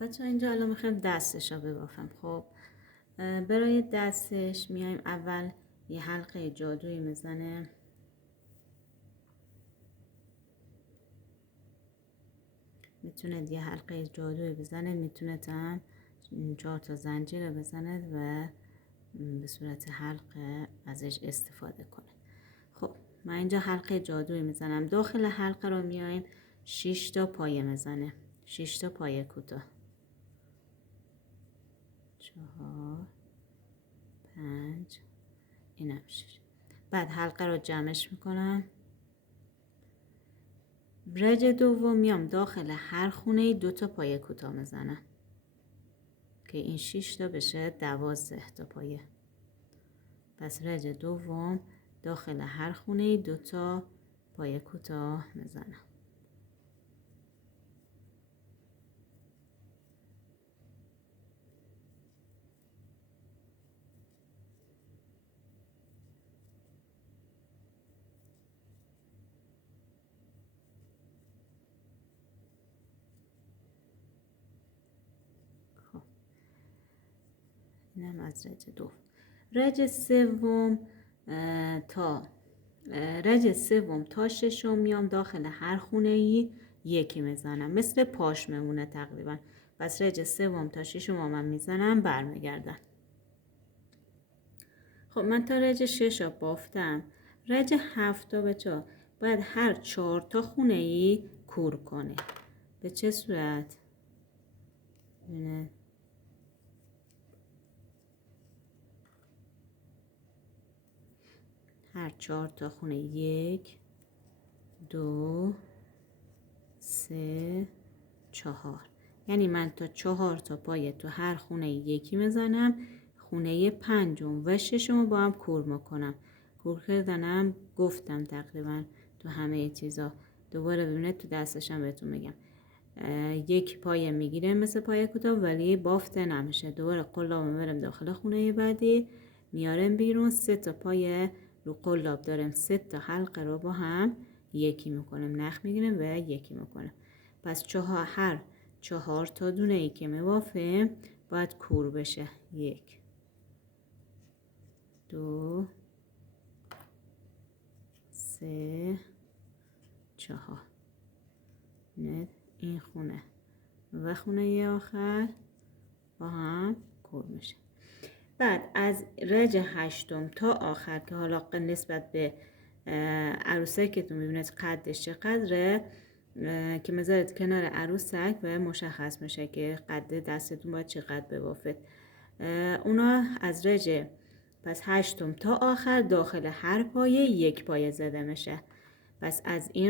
بچه اینجا الان میخوایم دستش رو ببافم. خب برای دستش میایم اول یه حلقه جادویی میزنه، میتونه یه حلقه جادویی بزنه، میتونه هم 4 تا زنجیر بزنه و به صورت حلقه ازش استفاده کنه. خب من اینجا حلقه جادویی میزنم، داخل حلقه رو میایم 6 تا پایه میزنه، 6 تا پایه کوتاه، 4 5 اینم 6. بعد حلقه رو جمعش میکنم، رج دوم میام داخل هر خونه 2 تا پایه کوتاه میزنم که این 6 تا بشه 12 تا پایه. پس رج دوم داخل هر خونه 2 تا پایه کوتاه میزنم. خب اینم از رج دوم. رج سوم تا ششم میام داخل هر خونه ای یکی میزنم، مثل پاش میمونه تقریبا. پس رج سوم تا ششم من میزنم، برمیگردم. خب من تا رج 6 رو بافتم. رج 7 بچه باید هر 4 تا خونه ای کور کنه. به چه صورت؟ هر 4 تا خونه 1 2 3 4، یعنی من تا 4 تا پایه تو هر خونه یکی میزنم، خونه پنجم و ششم با هم کور میکنم. کور کردنم گفتم تقریبا تو همه چیزا، دوباره ببینید تو دستشم بهتون میگم. یک پایه میگیره مثل پایه کوتاه ولی بافته نمیشه، دوباره قلاب میبرم داخل خونه بعدی، میارم بیرون، 3 تا پایه رو قلاب دارم، 3 تا حلقه رو با هم یکی میکنم، نخ میگیرم و یکی میکنم. پس هر 4 تا دونه ای که میبافه باید کور بشه. 1 2 3 4. نه این خونه و خونه آخر با هم کور میشه. بعد از رج 8 تا آخر که حالا نسبت به عروسک که تو میبینید قدش چقدره که میذارید کنار عروسک و مشخص میشه که قد دستتون باید چقدر ببافه. اونا از رج پس 8 تا آخر داخل هر پایه 1 پایه زده میشه. پس از این